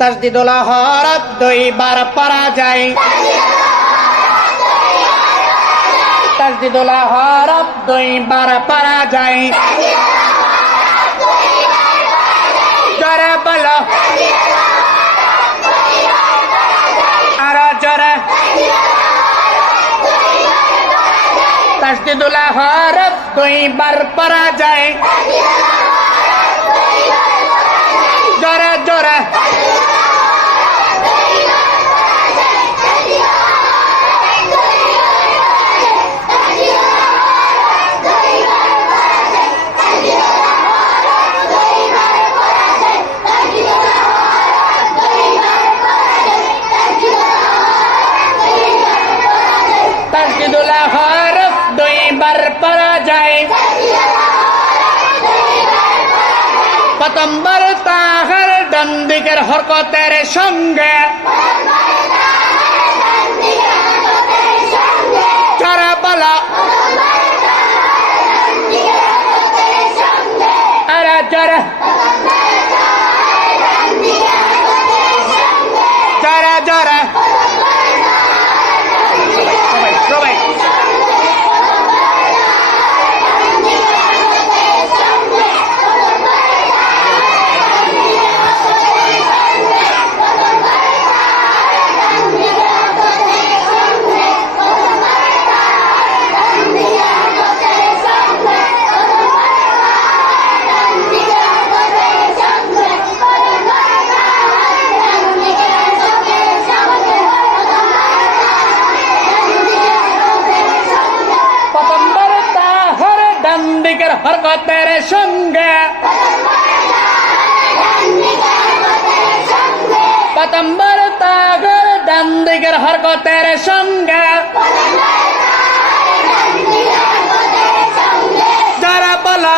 তাজদিদুল হরফ দুইবার পড়া যায়। তাজদিদুল হরফ দুইবার পড়া যায়। জরে বলো। আরও জরে। তাজদিদুল হরফ দুইবার পড়া যায়। জরে জরে। যায়। পতম্বর তাহার ডান হরকতের সঙ্গে। চারাপালা। আর চারা হরকতের সঙ্গে প্রথমবার তাহার ডান দিকের হরকতের সঙ্গে যারা বলা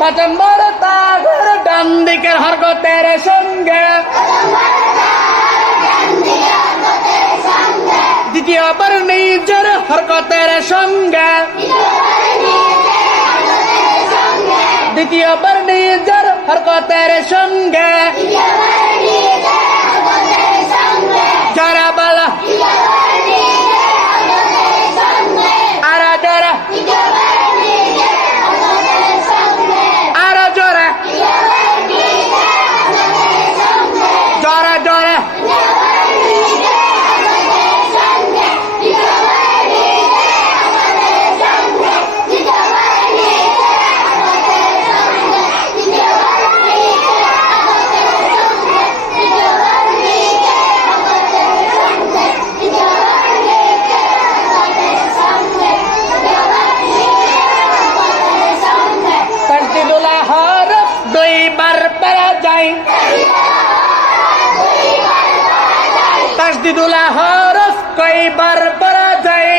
প্রথমবার তাহার ডান দিকের হরকতের সঙ্গে দ্বিতীয়বার নিজের হরকতের সঙ্গে। দ্বিতীয় বর্ণিজর হরকতের সঙ্গে। যায়। তাজদিদুল হরফ কয়বার পড়া যায়।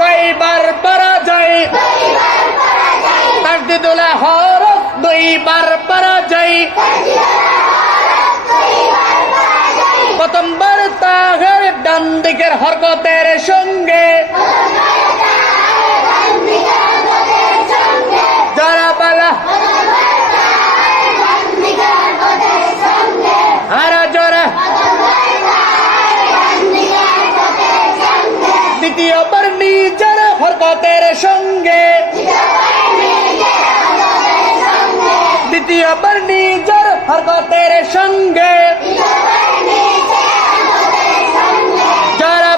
কয়বার পড়া যায়। তাজদিদুল হরফ দুইবার পড়া যায়। প্রথমবার তাহার ডান দিকের হরকতের সঙ্গে আর জোরে। দ্বিতীয়বার নিজের হরকতের সঙ্গে। দ্বিতীয়বার নিজের হরকতের সঙ্গে। যারা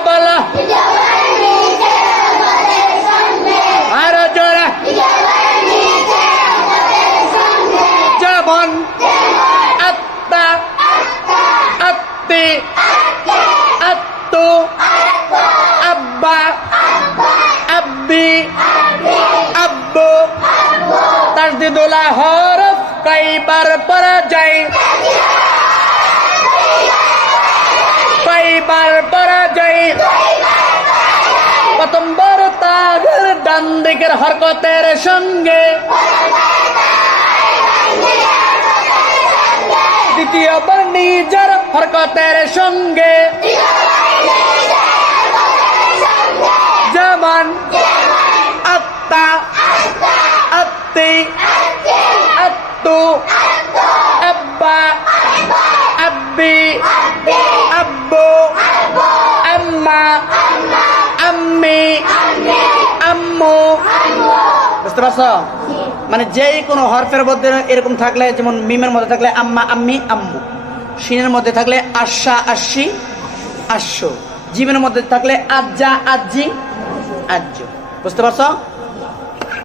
দোলা হরফ যায়? পাইবার যায়? প্রথমবার ডান দিকের হরকতের সঙ্গে। দ্বিতীয়বার নিজের হরকতের সঙ্গে। যেমন আম্মা, আম্মি, আম্মু। বুঝতে পারছ? মানে যেই কোনো হরফের মধ্যে এরকম থাকলে, যেমন মিমের মধ্যে থাকলে আম্মা, আম্মি, আম্মু। শিনের মধ্যে থাকলে আশা, আশি, আশ্য। জিমের মধ্যে থাকলে আজ্জা, আজ্জি আজ্য বুঝতে পারছ?